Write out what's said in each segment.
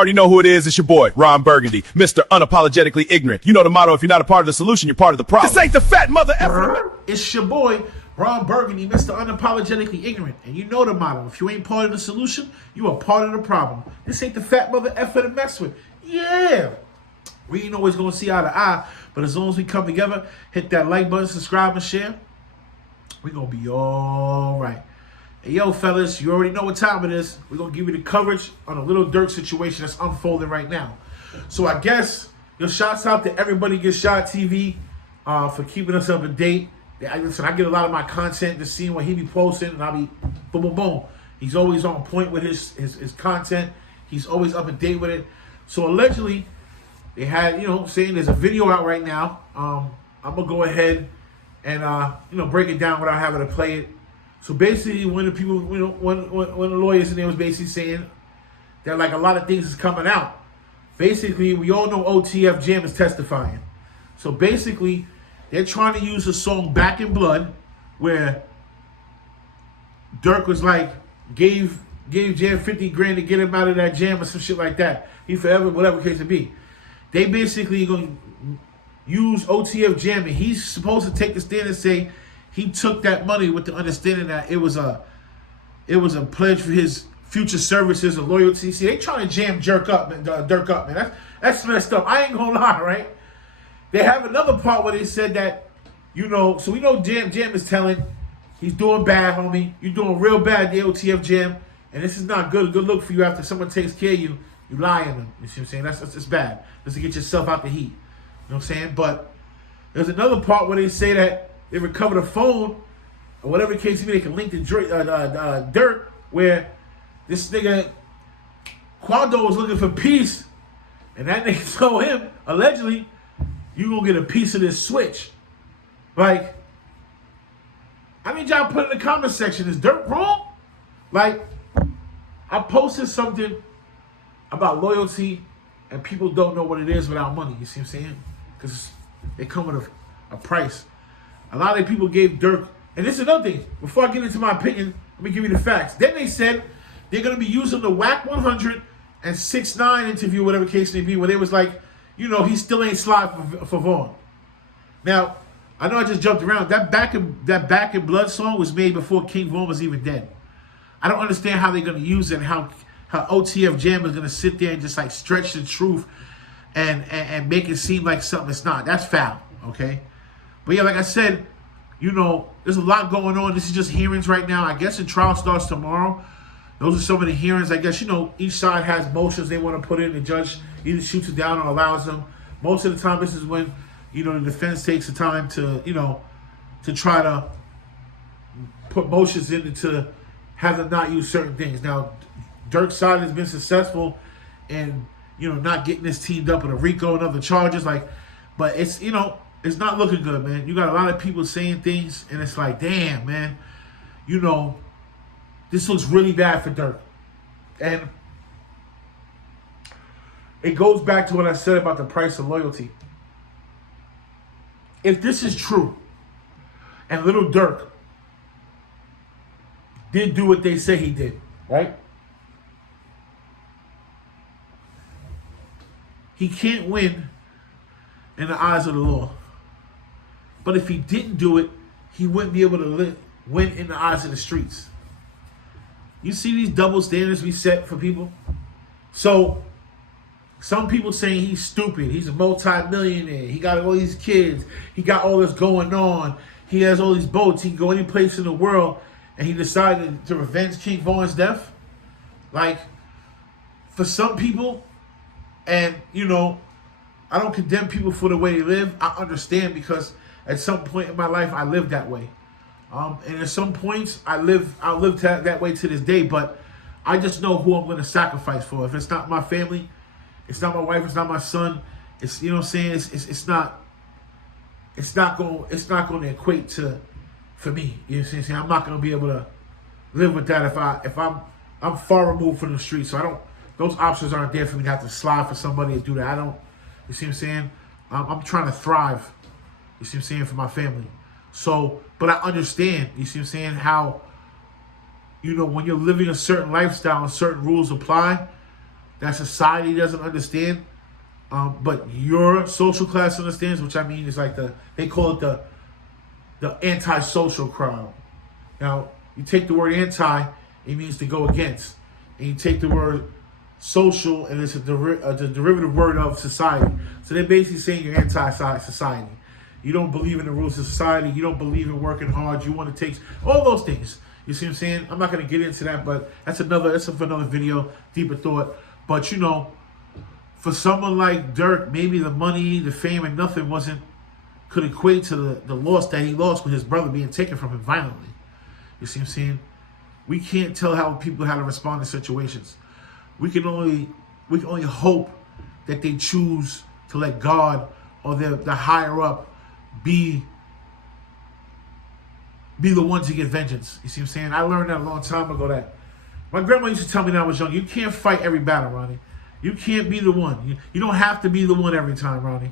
already know who it is. It's your boy, Ron Burgundy, Mr. Unapologetically Ignorant. You know the motto, if you're not a part of the solution, you're part of the problem. This ain't the fat mother effer. It's your boy, Ron Burgundy, Mr. Unapologetically Ignorant. And you know the motto, if you ain't part of the solution, you are part of the problem. This ain't the fat mother effer to mess with. Yeah. We ain't always going to see eye to eye, but as long as we come together, hit that like button, subscribe, and share, we going to be all right. Hey, yo, fellas, you already know what time it is. We're going to give you the coverage on a little Durk situation that's unfolding right now. So I guess, shouts out to Everybody Gets Shot TV for keeping us up to date. Listen, I get a lot of my content just seeing what he be posting, and I'll be boom, boom, boom. He's always on point with his content. He's always up to date with it. So allegedly, they had, saying there's a video out right now. I'm going to go ahead and, break it down without having to play it. So basically, when the people, when the lawyers in there was basically saying that like a lot of things is coming out. Basically, we all know OTF Jam is testifying. So basically, they're trying to use the song "Back in Blood," where Durk was like gave Jam 50 grand to get him out of that jam or some shit like that. He forever, whatever case it be. They basically gonna use OTF Jam, and he's supposed to take the stand and say he took that money with the understanding that it was a pledge for his future services and loyalty. See, they trying to jam Durk up, man. That's messed up. I ain't gonna lie, right? They have another part where they said that, so we know Jam is telling he's doing bad, homie. You're doing real bad, the OTF Jam, and this is not good look for you after someone takes care of you. You lie on them. You see what I'm saying? That's bad. Just to get yourself out the heat. You know what I'm saying? But there's another part where they say that they recovered a phone, or whatever the case may be, they can link to Durk, where this nigga Quando was looking for peace, and that nigga told him, allegedly, you gonna get a piece of this switch. Like, I need y'all put in the comment section, is Durk wrong? Like, I posted something about loyalty, and people don't know what it is without money. You see what I'm saying? Because they come with a price. A lot of people gave Durk, and this is another thing. Before I get into my opinion, let me give you the facts. Then they said they're going to be using the WAC 100 and 6ix9ine interview, whatever case may be, where they was like, he still ain't slide for Vaughn. Now, I know I just jumped around. That Back in Blood song was made before King Vaughn was even dead. I don't understand how they're going to use it, and how OTF Jam is going to sit there and just like stretch the truth and make it seem like something it's not. That's foul, okay? But yeah, like I said, there's a lot going on. This is just hearings right now. I guess the trial starts tomorrow. Those are some of the hearings. I guess, each side has motions they want to put in. The judge either shoots it down or allows them. Most of the time, this is when, the defense takes the time to, to try to put motions in to have them not use certain things. Now, Durk's side has been successful in, not getting this teamed up with a RICO and other charges. But it's, it's not looking good, man. You got a lot of people saying things, and it's like, damn, man, this looks really bad for Durk. And it goes back to what I said about the price of loyalty. If this is true, and little Durk did do what they say he did, right? He can't win in the eyes of the law. But if he didn't do it, he wouldn't be able to win in the eyes of the streets. You see these double standards we set for people? So, some people saying he's stupid. He's a multi-millionaire. He got all these kids. He got all this going on. He has all these boats. He can go any place in the world. And he decided to revenge King Vaughn's death. Like, for some people, and, I don't condemn people for the way they live. I understand, because at some point in my life, I lived that way. And at some points, I'll live that way to this day. But I just know who I'm going to sacrifice for. If it's not my family, it's not my wife, it's not my son. It's, what I'm saying, it's not going to equate to, for me. You know what I'm saying? I'm not going to be able to live with that if I'm far removed from the street. So those options aren't there for me to have to slide for somebody to do that. You see what I'm saying? I'm trying to thrive. You see what I'm saying? For my family. So, but I understand, you see what I'm saying, how, when you're living a certain lifestyle and certain rules apply, that society doesn't understand, but your social class understands, which I mean is like they call it the anti-social crowd. Now, you take the word anti, it means to go against. And you take the word social, and it's a derivative word of society. So they're basically saying you're anti-society. You don't believe in the rules of society. You don't believe in working hard. You want to take all those things. You see what I'm saying? I'm not going to get into that, but that's for another video, deeper thought. But, you know, for someone like Durk, maybe the money, the fame, and nothing could equate to the loss that he lost with his brother being taken from him violently. You see what I'm saying? We can't tell how to respond to situations. We can only hope that they choose to let God or the higher up be the one to get vengeance. You see what I'm saying? I learned that a long time ago. That my grandma used to tell me when I was young, you can't fight every battle, Ronnie. You can't be the one. You don't have to be the one every time, Ronnie.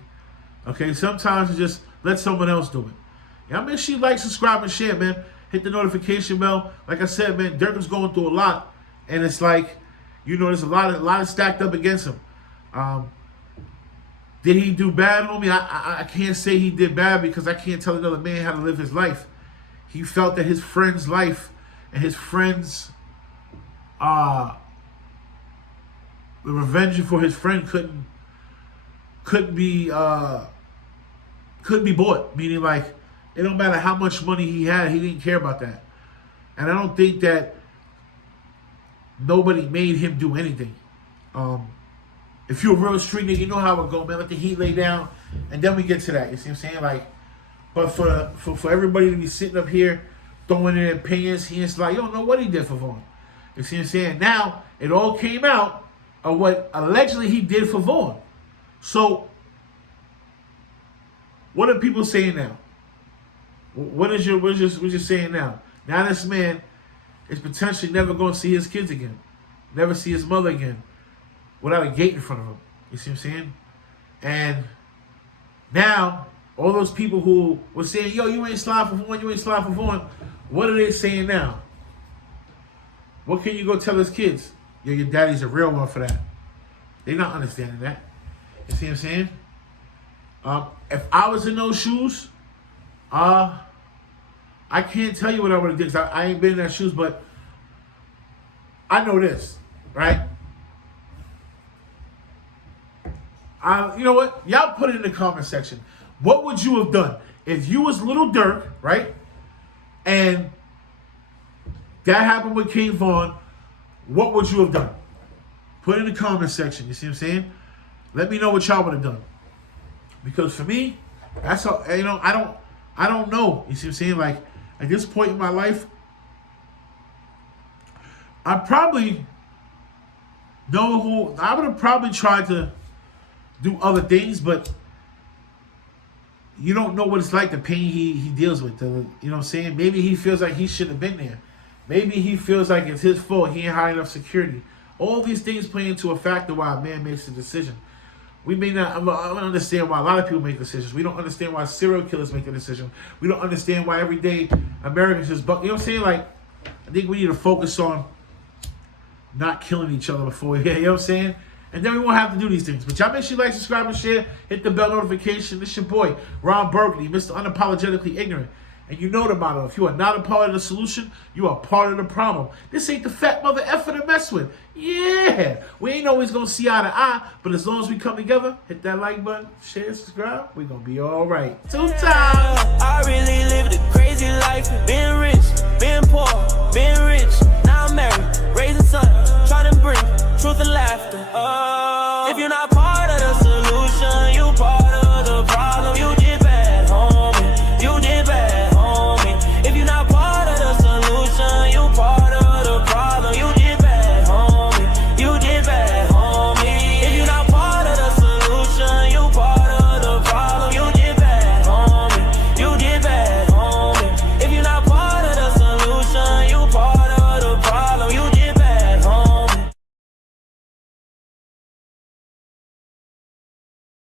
Okay? Sometimes you just let someone else do it. Yeah, make sure you like, subscribe, and share, man. Hit the notification bell. Like I said, man, Durk is going through a lot. And it's like, you know, there's a lot stacked up against him. Did he do bad, homie? I can't say he did bad because I can't tell another man how to live his life. He felt that his friend's life and his friend's the revenge for his friend couldn't be bought. Meaning, like, it don't matter how much money he had, he didn't care about that. And I don't think that nobody made him do anything. If you're a real street nigga, you know how it go, man. Let the heat lay down, and then we get to that. You see what I'm saying? Like, but for everybody to be sitting up here throwing in opinions, he's like, you don't know what he did for Vaughn. You see what I'm saying? Now it all came out of what allegedly he did for Vaughn. So what are people saying now? What is your saying now? Now this man is potentially never going to see his kids again, never see his mother again, without a gate in front of him. You see what I'm saying? And now all those people who were saying, yo, you ain't slide for Vaughn, you ain't slide for Vaughn, what are they saying now? What can you go tell his kids? Yo, your daddy's a real one for that. They're not understanding that. You see what I'm saying? If I was in those shoes, I can't tell you what I would have did because I ain't been in that shoes, but I know this, right? You know what? Y'all put it in the comment section. What would you have done if you was little Durk, right? And that happened with King Vaughn. What would you have done? Put it in the comment section. You see what I'm saying? Let me know what y'all would have done. Because for me, that's all. You know, I don't know. You see what I'm saying? Like, at this point in my life, I probably know who. I would have probably tried to do other things, but you don't know what it's like, the pain he deals with. You know what I'm saying? Maybe he feels like he shouldn't have been there. Maybe he feels like it's his fault. He ain't high enough security. All these things play into a factor why a man makes a decision. We may not I don't understand why a lot of people make decisions. We don't understand why serial killers make a decision. We don't understand why everyday Americans just buck. You know what I'm saying? Like, I think we need to focus on not killing each other before we, you know what I'm saying? And then we won't have to do these things. But y'all make sure you like, subscribe, and share. Hit the bell notification. This your boy, Ron Burgundy, Mr. Unapologetically Ignorant. And you know the motto. If you are not a part of the solution, you are part of the problem. This ain't the fat mother effer to mess with. Yeah. We ain't always going to see eye to eye. But as long as we come together, hit that like button, share, subscribe. We're going to be all right. 2 times. I really lived a crazy life, been rich.